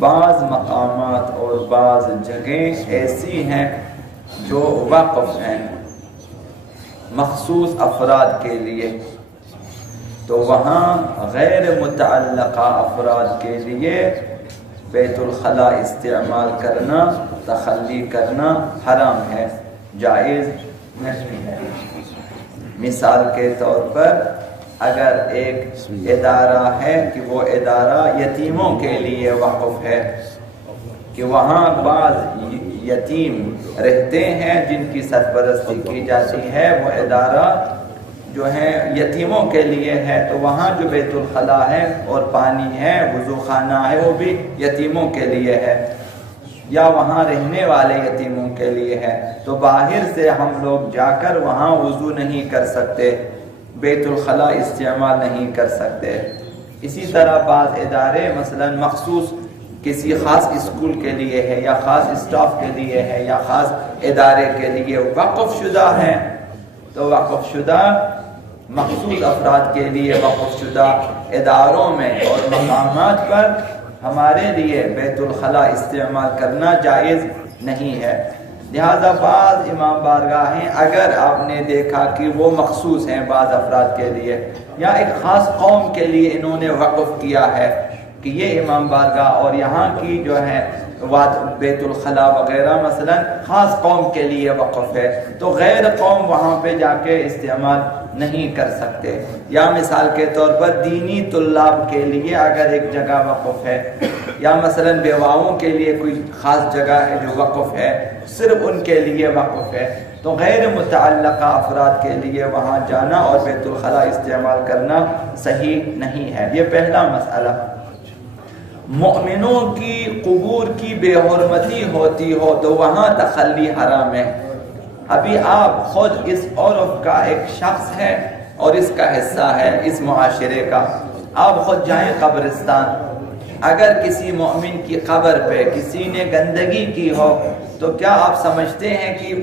بعض مقامات اور بعض جگہیں ایسی ہیں جو وقف ہیں مخصوص افراد کے لیے، تو وہاں غیر متعلقہ افراد کے لیے بیت الخلا استعمال کرنا، تخلی کرنا حرام ہے، جائز نہیں ہے۔ مثال کے طور پر اگر ایک ادارہ ہے کہ وہ ادارہ یتیموں کے لیے وقف ہے، کہ وہاں بعض یتیم رہتے ہیں جن کی سرپرستی کی جاتی ہے، وہ ادارہ جو ہے یتیموں کے لیے ہے، تو وہاں جو بیت الخلا ہے اور پانی ہے، وضو خانہ ہے، وہ بھی یتیموں کے لیے ہے، یا وہاں رہنے والے یتیموں کے لیے ہے، تو باہر سے ہم لوگ جا کر وہاں وضو نہیں کر سکتے، بیت الخلا استعمال نہیں کر سکتے۔ اسی طرح بعض ادارے مثلا مخصوص کسی خاص اسکول کے لیے ہے، یا خاص اسٹاف کے لیے ہے، یا خاص ادارے کے لیے وقف شدہ ہیں، تو وقف شدہ مخصوص افراد کے لیے وقف شدہ اداروں میں اور مقامات پر ہمارے لیے بیت الخلا استعمال کرنا جائز نہیں ہے۔ لہذا بعض امام بارگاہیں اگر آپ نے دیکھا کہ وہ مخصوص ہیں بعض افراد کے لیے، یا ایک خاص قوم کے لیے انہوں نے وقف کیا ہے کہ یہ امام بارگاہ اور یہاں کی جو ہے بیت الخلا وغیرہ مثلا خاص قوم کے لیے وقف ہے، تو غیر قوم وہاں پہ جا کے استعمال نہیں کر سکتے۔ یا مثال کے طور پر دینی طلاب کے لیے اگر ایک جگہ وقف ہے، یا مثلا بیواؤں کے لیے کوئی خاص جگہ ہے جو وقف ہے، صرف ان کے لیے وقف ہے، تو غیر متعلقہ افراد کے لیے وہاں جانا اور بیت الخلا استعمال کرنا صحیح نہیں ہے۔ یہ پہلا مسئلہ۔ مؤمنوں کی قبور کی بے حرمتی ہوتی ہو تو وہاں تخلی حرام ہے۔ ابھی آپ خود اس عرف کا ایک شخص ہے اور اس کا حصہ ہے اس معاشرے کا، آپ خود جائیں قبرستان، اگر کسی مومن کی قبر پہ کسی نے گندگی کی ہو تو کیا آپ سمجھتے ہیں کہ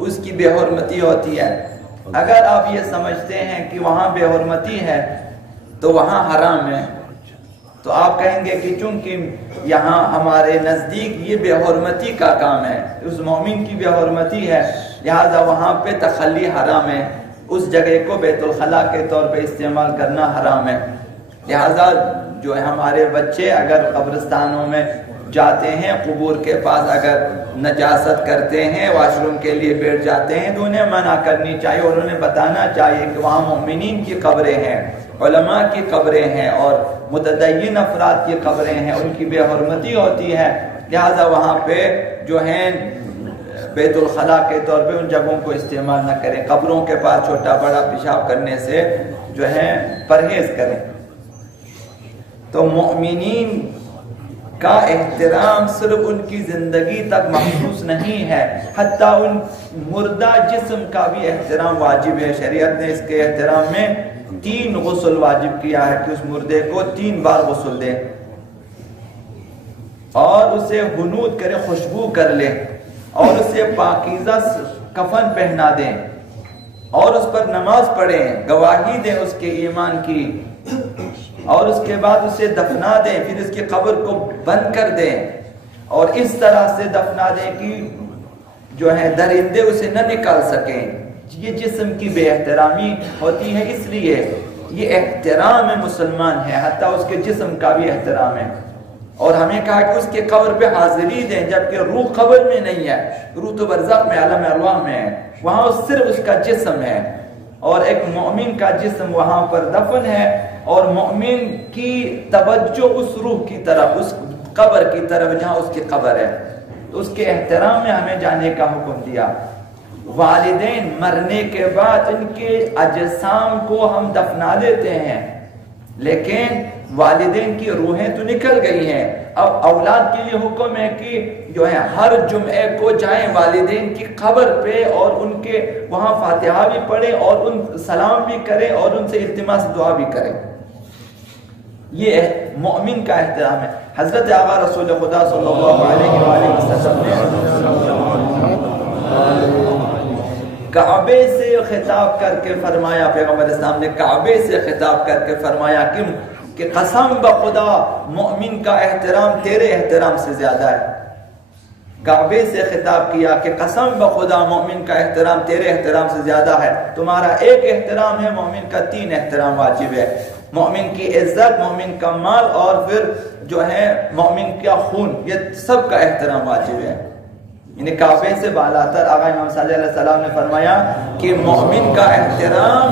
اس کی بے حرمتی ہوتی ہے؟ اگر آپ یہ سمجھتے ہیں کہ وہاں بے حرمتی ہے تو وہاں حرام ہے، تو آپ کہیں گے کہ چونکہ یہاں ہمارے نزدیک یہ بے حرمتی کا کام ہے، اس مومن کی بے حرمتی ہے، لہذا وہاں پہ تخلی حرام ہے، اس جگہ کو بیت الخلا کے طور پہ استعمال کرنا حرام ہے۔ لہذا جو ہے ہمارے بچے اگر قبرستانوں میں جاتے ہیں، قبور کے پاس اگر نجاست کرتے ہیں، واش روم کے لیے بیٹھ جاتے ہیں، تو انہیں منع کرنی چاہیے اور انہیں بتانا چاہیے کہ وہاں مومنین کی قبریں ہیں، علماء کی قبریں ہیں اور متدین افراد کی قبریں ہیں، ان کی بے حرمتی ہوتی ہے، لہذا وہاں پہ جو ہیں بیت الخلا کے طور پہ ان جگہوں کو استعمال نہ کریں، قبروں کے پاس چھوٹا بڑا پیشاب کرنے سے جو ہے پرہیز کریں۔ تو مومنین کا احترام صرف ان کی زندگی تک مخصوص نہیں ہے، حتیٰ ان مردہ جسم کا بھی احترام واجب ہے۔ شریعت نے اس کے احترام میں 3 غسل واجب کیا ہے کہ اس مردے کو 3 بار غسل دیں اور اسے حنوط کرے، خوشبو کر لیں اور اسے پاکیزہ کفن پہنا دیں اور اس پر نماز پڑھیں، گواہی دیں اس کے ایمان کی، اور اس کے بعد اسے دفنا دیں، پھر اس کی قبر کو بند کر دیں اور اس طرح سے دفنا دیں کہ جو ہے درندے اسے نہ نکال سکیں۔ یہ جسم کی بے احترامی ہوتی ہے، اس لیے یہ احترام مسلمان ہے، حتیٰ اس کے جسم کا بھی احترام ہے۔ اور ہمیں کہا کہ اس کے قبر پہ حاضری دیں، جبکہ روح قبر میں نہیں ہے، روح تو برزخ میں عالم ارواح میں ہے، وہاں صرف اس کا جسم ہے، اور ایک مومن کا جسم وہاں پر دفن ہے، اور مومن کی توجہ اس روح کی طرف، اس قبر کی طرف جہاں اس کی قبر ہے، تو اس کے احترام میں ہمیں جانے کا حکم دیا۔ والدین مرنے کے بعد ان کے اجسام کو ہم دفنا دیتے ہیں، لیکن والدین کی روحیں تو نکل گئی ہیں، اب اولاد کے لیے حکم ہے کہ جو ہے ہر جمعے کو جائیں والدین کی قبر پہ اور ان کے وہاں فاتحہ بھی پڑھیں اور ان سلام بھی کریں اور ان سے التماس دعا بھی کریں۔ یہ مومن کا احترام ہے۔ حضرت آقا رسول خدا صلی اللہ علیہ وآلہ وسلم نے کعبے سے خطاب کر کے فرمایا، پیغمبر اسلام نے کعبے سے خطاب کر کے فرمایا کہ کہ قسم بخدا مومن کا احترام تیرے احترام سے زیادہ ہے. کعبے سے خطاب کیا کہ قسم بخدا مومن کا احترام تیرے احترام سے زیادہ ہے. تمہارا ایک احترام ہے، مومن کا 3 احترام واجب ہے. مومن کی عزت، مومن کا مال، اور پھر جو ہے مومن کا خون، یہ سب کا احترام واجب ہے. یعنی کعبے سے بالاتر آقا امام صلی اللہ علیہ وسلم نے فرمایا کہ مومن کا احترام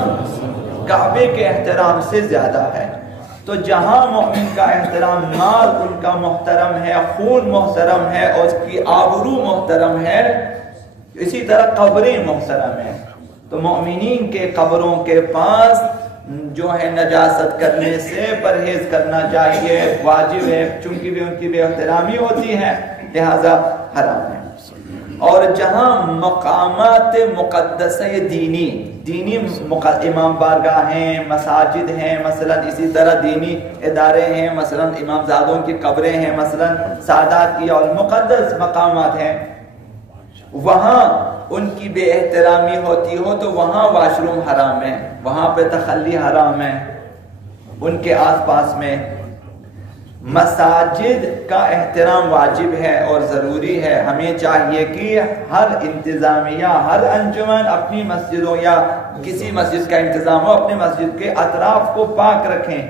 کعبے کے احترام سے زیادہ ہے. تو جہاں مومن کا احترام، مال ان کا محترم ہے، خون محترم ہے، اور اس کی آبرو محترم ہے، اسی طرح قبریں محترم ہیں. تو مومنین کے قبروں کے پاس جو ہے نجاست کرنے سے پرہیز کرنا چاہیے، واجب ہے، چونکہ بھی ان کی بے احترامی ہوتی ہے، لہذا حرام ہے. اور جہاں مقامات مقدسہ دینی امام بارگاہ ہیں، مساجد ہیں، مثلا اسی طرح دینی ادارے ہیں، مثلا امام زادوں کی قبریں ہیں، مثلا سادات کی اور مقدس مقامات ہیں، وہاں ان کی بے احترامی ہوتی ہو تو وہاں واش روم حرام ہے، وہاں پہ تخلی حرام ہے ان کے آس پاس میں. مساجد کا احترام واجب ہے اور ضروری ہے. ہمیں چاہیے کہ ہر انتظامیہ، ہر انجمن اپنی مسجدوں یا کسی مسجد کا انتظام ہو، اپنے مسجد کے اطراف کو پاک رکھیں،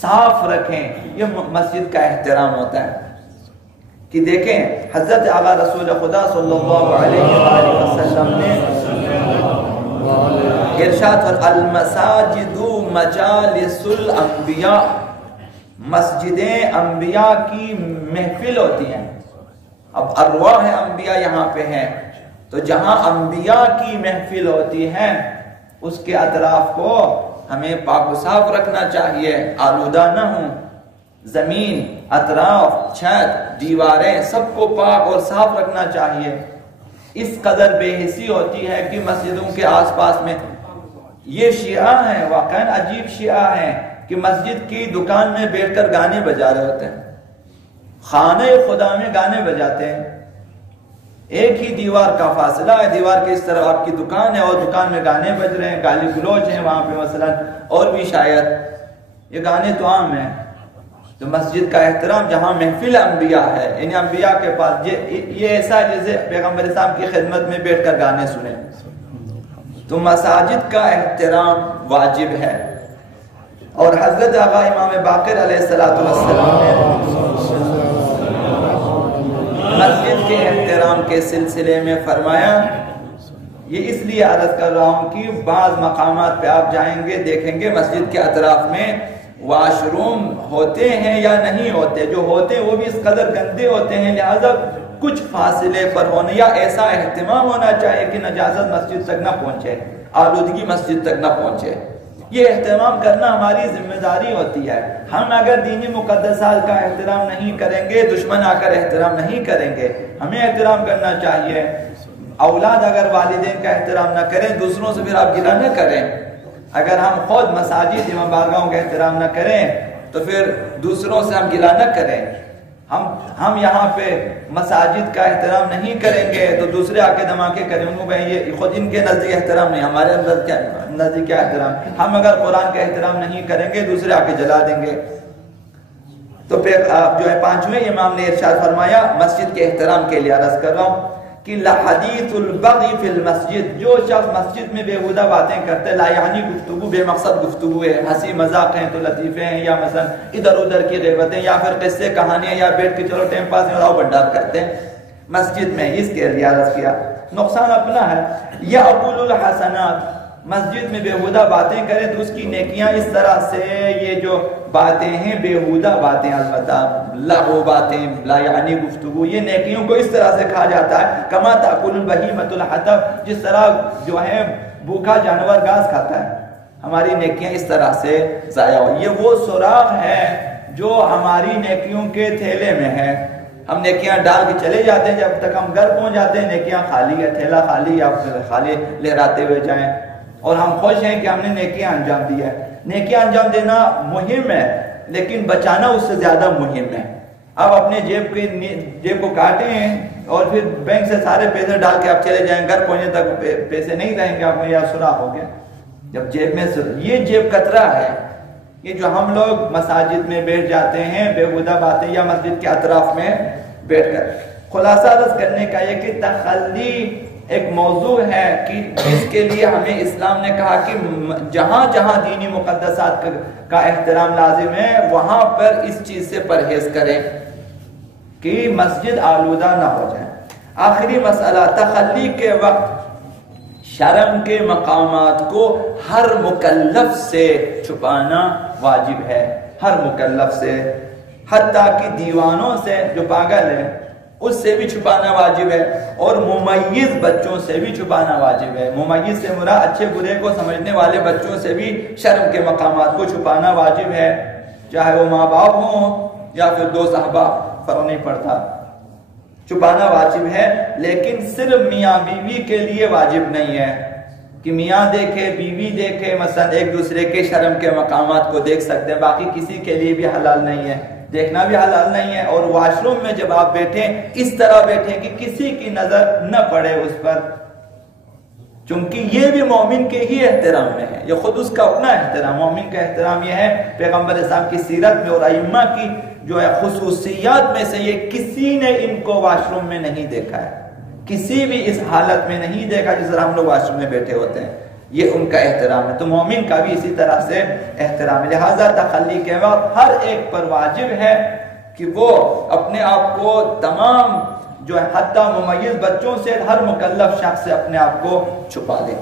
صاف رکھیں. یہ مسجد کا احترام ہوتا ہے. کہ دیکھیں حضرت اعلیٰ رسول خدا صلی اللہ علیہ وآلہ وسلم نے ارشاد المساجد مجالس الانبیاء، مسجدیں انبیاء کی محفل ہوتی ہیں. اب ارواح انبیاء یہاں پہ ہیں، تو جہاں انبیاء کی محفل ہوتی ہے اس کے اطراف کو ہمیں پاک و صاف رکھنا چاہیے، آلودہ نہ ہوں. زمین، اطراف، چھت، دیواریں سب کو پاک اور صاف رکھنا چاہیے. اس قدر بے حسی ہوتی ہے کہ مسجدوں کے آس پاس میں یہ شیعہ ہیں، واقعاً عجیب شیعہ ہیں کہ مسجد کی دکان میں بیٹھ کر گانے بجا رہے ہوتے ہیں، خانہ خدا میں گانے بجاتے ہیں. ایک ہی دیوار کا فاصلہ ہے، دیوار کے اس طرف آپ کی دکان ہے اور دکان میں گانے بج رہے ہیں، گالی گلوچ ہیں وہاں پہ مثلا، اور بھی شاید یہ گانے تو عام ہیں. تو مسجد کا احترام جہاں محفل انبیاء ہے، یعنی انبیاء کے پاس یہ ایسا ہے جیسے پیغمبر اسلام کی خدمت میں بیٹھ کر گانے سنیں. تو مساجد کا احترام واجب ہے. اور حضرت آقا امام باقر علیہ السلام نے مسجد کے احترام کے سلسلے میں فرمایا، یہ اس لیے عرض کر رہا ہوں کہ بعض مقامات پہ آپ جائیں گے دیکھیں گے مسجد کے اطراف میں واش روم ہوتے ہیں یا نہیں ہوتے، جو ہوتے ہیں وہ بھی اس قدر گندے ہوتے ہیں، لہذا کچھ فاصلے پر ہونے یا ایسا اہتمام ہونا چاہیے کہ نجاست مسجد تک نہ پہنچے، آلودگی مسجد تک نہ پہنچے. یہ اہتمام کرنا ہماری ذمہ داری ہوتی ہے. ہم اگر دینی مقدسات کا احترام نہیں کریں گے، دشمن آ کر احترام نہیں کریں گے. ہمیں احترام کرنا چاہیے. اولاد اگر والدین کا احترام نہ کریں، دوسروں سے پھر آپ گلہ نہ کریں. اگر ہم خود مساجد امام بارگاہوں کا احترام نہ کریں تو پھر دوسروں سے ہم گلہ نہ کریں. ہم یہاں پہ مساجد کا احترام نہیں کریں گے تو دوسرے آ کے دھماکے کریں، ان کو کہیں یہ خود ان کے نزدیک احترام نہیں، ہمارے نزدیک کیا احترام. ہم اگر قرآن کا احترام نہیں کریں گے دوسرے آ کے جلا دیں گے. تو پھر جو ہے 5ویں امام نے ارشاد فرمایا مسجد کے احترام کے لیے عرض کر رہا ہوں کہ لحدیث البغی فی المسجد، جو شخص مسجد میں بیہودہ باتیں کرتے، لا یعنی گفتگو بے مقصد گفتگو ہے، ہنسی مذاق ہیں تو لطیفے ہیں، یا مثلا ادھر ادھر کی غیبتیں، یا پھر قصے کہانیاں، یا بیٹھ کے چلو ٹائم پاس اور بنڈار کرتے ہیں مسجد میں، اس کے لیے عرض کیا. نقصان اپنا ہے. یا اقول الحسنات، مسجد میں بیہودہ باتیں کریں تو اس کی نیکیاں اس طرح سے، یہ جو باتیں ہیں بیہودہ باتیں، البتہ لغو باتیں، لا یعنی گفتگو، یہ نیکیوں کو اس طرح سے کھا جاتا ہے کما تاکل البہیمۃ الحطب، جس طرح جو ہے بھوکا جانور گھاس کھاتا ہے. ہماری نیکیاں اس طرح سے ضائع ہو. یہ وہ سوراخ ہے جو ہماری نیکیوں کے تھیلے میں ہے. ہم نیکیاں ڈال کے چلے جاتے ہیں، جب تک ہم گھر پہنچ جاتے ہیں نیکیاں خالی ہے، تھیلا خالی، یا پھر خالی لہراتے ہوئے جائیں، اور ہم خوش ہیں کہ ہم نے نیکیاں انجام دی ہے. نیکیاں انجام دینا مہم ہے لیکن بچانا اس سے زیادہ مہم ہے. اب اپنے جیب کو کاٹیں اور پھر بینک سے سارے پیسے ڈال کے آپ چلے جائیں، گھر پہنچنے تک پیسے نہیں رہیں گے آپ کو، یا سوراخ ہو گیا. جب جیب میں یہ جیب کترا ہے، یہ جو ہم لوگ مساجد میں بیٹھ جاتے ہیں بےہودہ باتیں یا مسجد کے اطراف میں بیٹھ کر، خلاصہ عرض کرنے کا یہ کہ تخلی ایک موضوع ہے کہ جس کے لیے ہمیں اسلام نے کہا کہ جہاں جہاں دینی مقدسات کا احترام لازم ہے وہاں پر اس چیز سے پرہیز کریں کہ مسجد آلودہ نہ ہو جائے۔ آخری مسئلہ، تخلی کے وقت شرم کے مقامات کو ہر مکلف سے چھپانا واجب ہے، ہر مکلف سے، حتیٰ کہ دیوانوں سے جو پاگل ہے اس سے بھی چھپانا واجب ہے، اور ممیز بچوں سے بھی چھپانا واجب ہے۔ ممیز سے مراد اچھے برے کو سمجھنے والے بچوں سے بھی شرم کے مقامات کو چھپانا واجب ہے، چاہے وہ ماں باپ ہوں یا پھر دو صحابہ، فرق نہیں پڑتا، چھپانا واجب ہے۔ لیکن صرف میاں بیوی کے لیے واجب نہیں ہے کہ میاں دیکھے بیوی دیکھے، مثلا ایک دوسرے کے شرم کے مقامات کو دیکھ سکتے ہیں، باقی کسی کے لیے بھی حلال نہیں ہے، دیکھنا بھی حلال نہیں ہے۔ اور واش روم میں جب آپ بیٹھیں اس طرح بیٹھیں کہ کسی کی نظر نہ پڑے اس پر، چونکہ یہ بھی مومن کے ہی احترام میں ہے، یہ خود اس کا اپنا احترام، مومن کا احترام یہ ہے۔ پیغمبر اسلام کی سیرت میں اور ائمہ کی جو ہے خصوصیات میں سے یہ کسی نے ان کو واش روم میں نہیں دیکھا ہے، کسی بھی اس حالت میں نہیں دیکھا جس طرح ہم لوگ واش روم میں بیٹھے ہوتے ہیں، یہ ان کا احترام ہے۔ تو مومن کا بھی اسی طرح سے احترام ہے، لہذا تخلی کے وقت ہر ایک پر واجب ہے کہ وہ اپنے آپ کو تمام جو ہے حتیٰ ممیز بچوں سے ہر مکلف شخص سے اپنے آپ کو چھپا دے۔